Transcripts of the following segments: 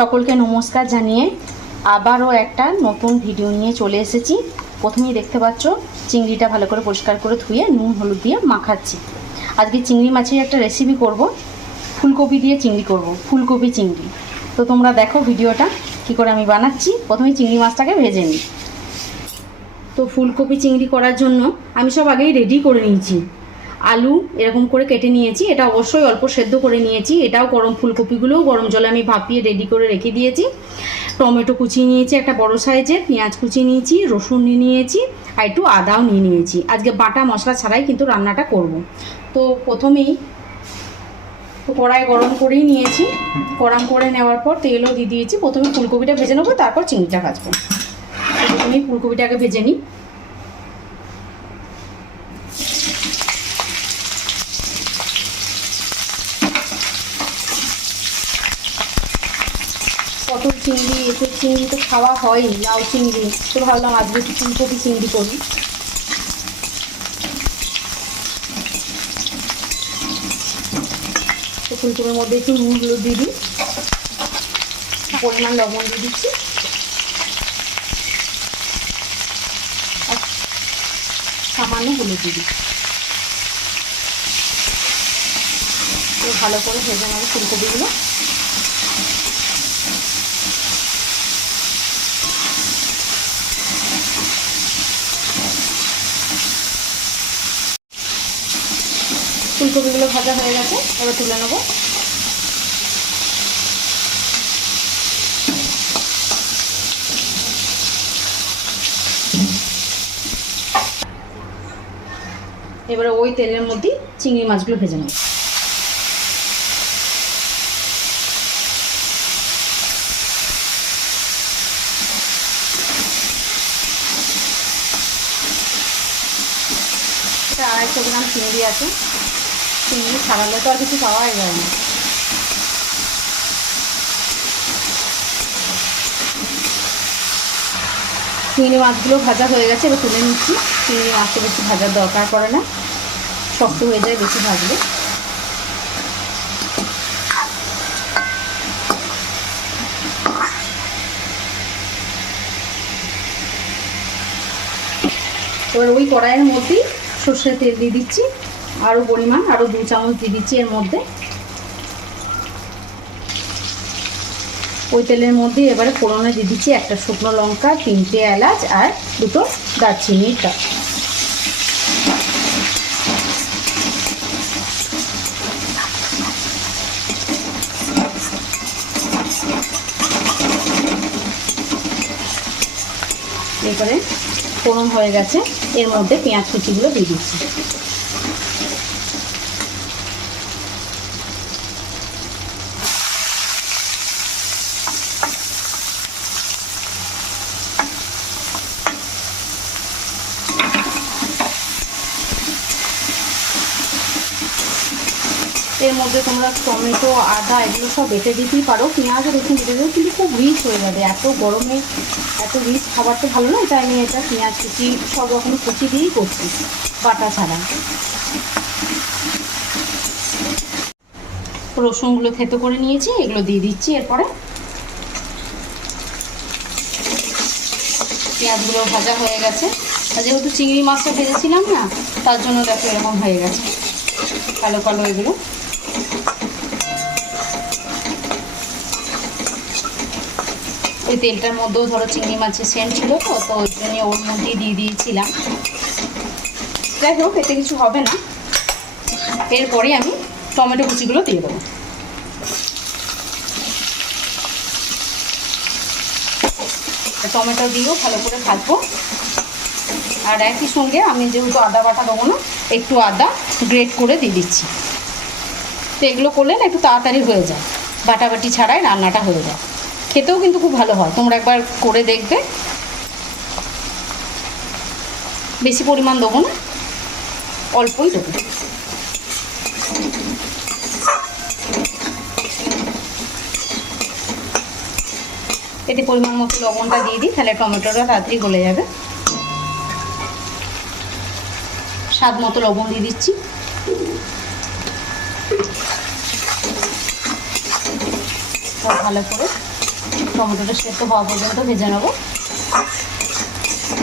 সকলকে নমস্কার জানিয়ে আবারও একটা নতুন ভিডিও নিয়ে চলে এসেছি। প্রথমেই দেখতে পাচ্ছ চিংড়িটা ভালো করে পরিষ্কার করে ধুয়ে নুন হলুদ দিয়ে মাখাচ্ছি। আজকে চিংড়ি মাছের একটা রেসিপি করব, ফুলকপি দিয়ে চিংড়ি করব, ফুলকপি চিংড়ি। তো তোমরা দেখো ভিডিওটা কী করে আমি বানাচ্ছি। প্রথমে চিংড়ি মাছটাকে ভেজে নিই। তো ফুলকপি চিংড়ি করার জন্য আমি সব আগেই রেডি করে নিয়েছি। আলু এরকম করে কেটে নিয়েছি, এটা অবশ্যই অল্প সেদ্ধ করে নিয়েছি। এটাও গরম, ফুলকপিগুলোও গরম জলে আমি ভাপিয়ে রেডি করে রেখে দিয়েছি। টমেটো কুচিয়ে নিয়েছি একটা বড় সাইজের, পেঁয়াজ কুচিয়ে নিয়েছি, রসুন নিয়েছি আর একটু আদাও নিয়েছি। আজকে বাটা মশলা ছাড়াই কিন্তু রান্নাটা করব। তো প্রথমেই কড়াই গরম করেই নিয়েছি। গরম করে নেওয়ার পর তেলও দিয়ে দিয়েছি। প্রথমে ফুলকপিটা ভেজে নেবো, তারপর চিংড়িটা ভাজবো। প্রথমেই ফুলকপিটাকে ভেজে নিই। পটল চিংড়ি, এঁচোড় চিংড়ি তো খাওয়া হয়, লাউ চিংড়ি, তো ভাবলাম আজকে একটু ফুলকপি চিংড়ি করি। তো ফুলকপির মধ্যে একটু নুন হলুদ দিয়ে দিই, পরিমাণ লবণ দিয়ে দিচ্ছি, আর সামান্য হলুদ দিয়ে দিচ্ছি। ভালো করে ভেজে নেবো ফুলকপিগুলো। ফুলকপিগুলো ভাজা হয়ে গেছে, এবার তুলে নেবো। এবারে ওই তেলের মধ্যে চিংড়ি মাছগুলো ভেজে নেব। এটা 250 গ্রাম চিংড়ি আছে। চিংড়ি ছাড়ালে তো আর কিছু পাওয়াই যায় না। চিংড়ি মাছগুলো ভাজা হয়ে গেছে, এবার তুলে নিচ্ছি। চিংড়ি মাছটা বেশি ভাজার দরকার পড়ে না, শক্ত হয়ে যায় বেশি ভাজলে। এবার ওই কড়াইয়ের মধ্যেই সর্ষের তেল দিয়ে দিচ্ছি, আরও পরিমাণ আরও 2 চামচ দিয়ে দিচ্ছি এর মধ্যে। ওই তেলের মধ্যে এবারে ফোড়নে দিয়ে দিচ্ছি একটা শুকনো লঙ্কা, 3টে এলাচ আর 2টো দারচিনির ডাল। এবারে ফোড়ন হয়ে গেছে, এর মধ্যে পেঁয়াজ কুচিগুলো দিয়ে দিচ্ছি। এর মধ্যে তোমরা টমেটো, আদা এগুলো সব বেটে দিতেই পারো, পেঁয়াজ আর রসুন বেটে দিও, কিন্তু খুব রিচ হয়ে যাবে। এত গরমে এত রিচ খাবার তো ভালো নয়, তাই আমি এটা পেঁয়াজ কুচি সব রকম কুচি দিয়েই করছি, বাটা ছাড়া। রসুনগুলো থেতো করে নিয়েছি, এগুলো দিয়ে দিচ্ছি। এরপরে পেঁয়াজগুলো ভাজা হয়ে গেছে, আর যেহেতু চিংড়ি মাছটা ভেজেছিলাম না, তার জন্য দেখো এরকম হয়ে গেছে কালো কালো। এগুলো ওই তেলটার মধ্যেও ধরো চিংড়ি মাছের সেন্ট ছিল, তো ওই জন্য ওর মধ্যেই দিয়ে দিয়েছিলাম। যাই হোক, এতে কিছু হবে না। এরপরে আমি টমেটো কুচিগুলো দিয়ে দেবো। টমেটো দিয়েও ভালো করে ভাজবো। আর একই সঙ্গে আমি যেহেতু আদা বাটা দেবো না, একটু আদা গ্রেট করে দিয়ে দিচ্ছি। তো এগুলো করলে না একটু তাড়াতাড়ি হয়ে যায়, বাটাবাটি ছাড়াই রান্নাটা হয়ে যায়। খেতেও কিন্তু খুব ভালো হয়, তোমরা একবার করে দেখবে। বেশি পরিমাণ দেবো না, অল্পই দেবো। এতে পরিমাণ মতো লবণটা দিয়ে দিই, তাহলে টমেটোটা তাড়াতাড়ি গলে যাবে। স্বাদ মতো লবণ দিয়ে দিচ্ছি। ভালো করে টমেটোটা সেদ্ধ হওয়া পর্যন্ত ভেজে নেব।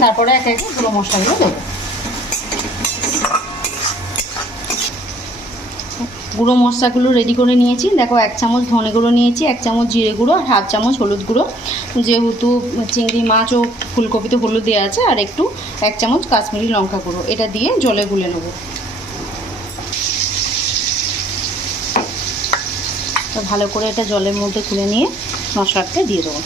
তারপরে একে একে গুঁড়ো মশলাগুলো দেবো। গুঁড়ো মশলাগুলো রেডি করে নিয়েছি। দেখো 1 চামচ ধনে গুঁড়ো নিয়েছি, 1 চামচ জিরে গুঁড়ো আর 1/2 চামচ হলুদ গুঁড়ো, যেহেতু চিংড়ি মাছ ও ফুলকপিতে হলুদ দেওয়া আছে, আর একটু 1 চামচ কাশ্মীরি লঙ্কা গুঁড়ো, এটা দিয়ে জলে গুলে নেব। তো ভালো করে এটা জলের মধ্যে গুলে নিয়ে মশলাটা দিয়ে দেবো।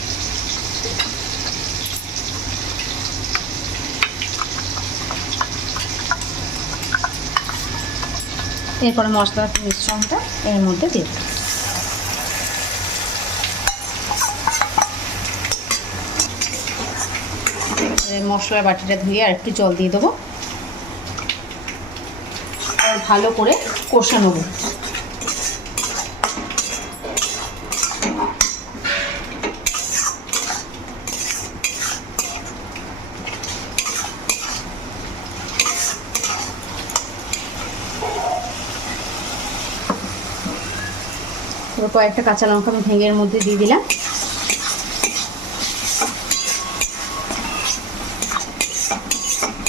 এরপরে মশলার মিশ্রণটা এর মধ্যে দিয়ে দেবো। মশলার বাটিটা ধুয়ে আর একটু জল দিয়ে দেবো আর ভালো করে কষে নেব। কয়েকটা কাঁচা লঙ্কা আমি ভেঙে এর মধ্যে দিয়ে দিলাম।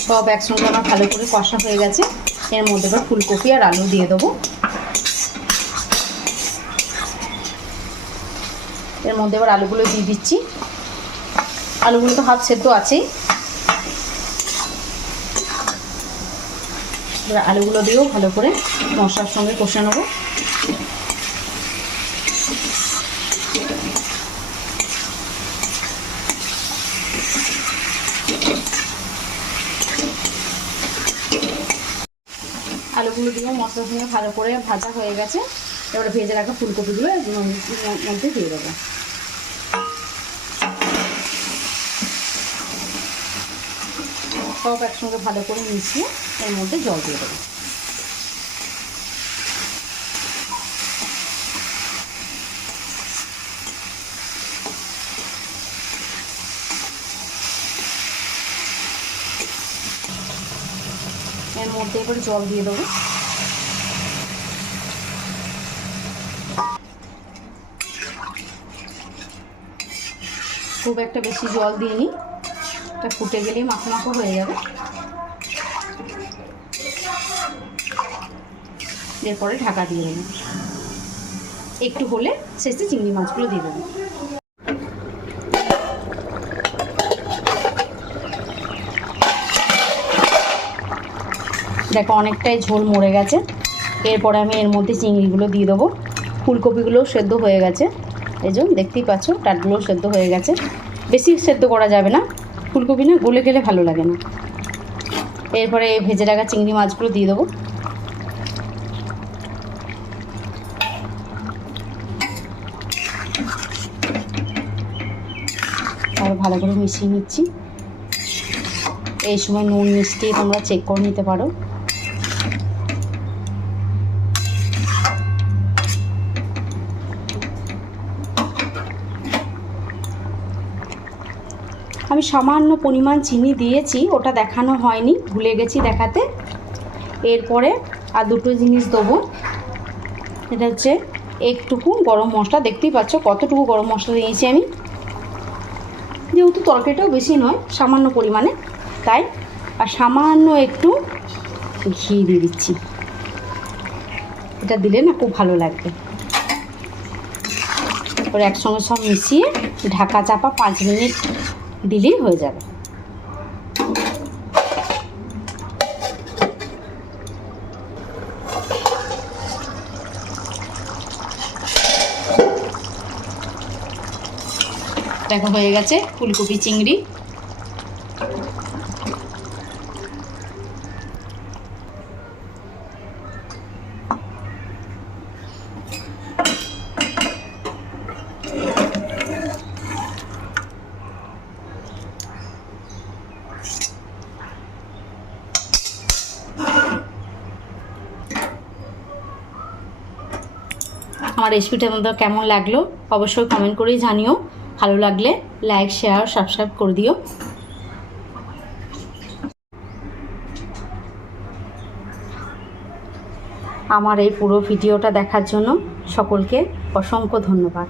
সব একসঙ্গে আমার ভালো করে কষা হয়ে গেছে। এর মধ্যে এবার ফুলকপি আর আলু দিয়ে দেবো। এর মধ্যে এবার আলুগুলো দিয়ে দিচ্ছি। আলুগুলো তো হাফ সেদ্ধ আছেই। এবার আলুগুলো দিয়েও ভালো করে মশলার সঙ্গে কষে নেবো। আলুগুলো দিয়ে মশলার সঙ্গে ভালো করে ভাজা হয়ে গেছে। এবারে ভেজে রাখা ফুলকপিগুলো মধ্যে দিয়ে দেবো। সব একসঙ্গে ভালো করে মিশিয়ে এর মধ্যে জল দিয়ে দেবো। এর মধ্যে এবারে জল দিয়ে দেবো। খুব একটা বেশি জল দিইনি, এটা ফুটে গেলেই মাখো মাখো হয়ে যাবে। এরপরে ঢাকা দিয়ে দেবো। একটু হলে শেষে চিংড়ি মাছগুলো দিয়ে দেবো। দেখো অনেকটাই ঝোল মরে গেছে। এরপরে আমি এর মধ্যে চিংড়িগুলো দিয়ে দেবো। ফুলকপিগুলোও সেদ্ধ হয়ে গেছে, এই জন্য দেখতেই পাচ্ছ ডাঁটগুলোও সেদ্ধ হয়ে গেছে। বেশি সেদ্ধ করা যাবে না, ফুলকপি না গলে গেলে ভালো লাগে না। এরপরে ভেজে রাখা চিংড়ি মাছগুলো দিয়ে দেবো। আর ভালো করে মিশিয়ে নিচ্ছি। এই সময় নুন মিষ্টি তোমরা চেক করে নিতে পারো। আমি সামান্য পরিমাণ চিনি দিয়েছি, ওটা দেখানো হয়নি, ভুলে গেছি দেখাতে। এরপরে আর দুটো জিনিস দেবো। এটা হচ্ছে একটুকু গরম মশলা। দেখতেই পাচ্ছ কতটুকু গরম মশলা দিয়েছি আমি, যেহেতু তরকারিটাও বেশি নয়, সামান্য পরিমাণে, তাই। আর সামান্য একটু ঘি দিয়ে দিচ্ছি। এটা দিলে না খুব ভালো লাগবে। এরপরে একসঙ্গে সব মিশিয়ে ঢাকা চাপা 5 মিনিট দিলেই হয়ে যাবে। দেখো হয়ে গেছে ফুলকপি চিংড়ি। আমার রেসিপিটা তোমাদের কেমন লাগলো অবশ্যই কমেন্ট করেই জানিও। ভালো লাগলে লাইক, শেয়ার, সাবস্ক্রাইব করে দিও। আমার এই পুরো ভিডিওটা দেখার জন্য সকলকে অসংখ্য ধন্যবাদ।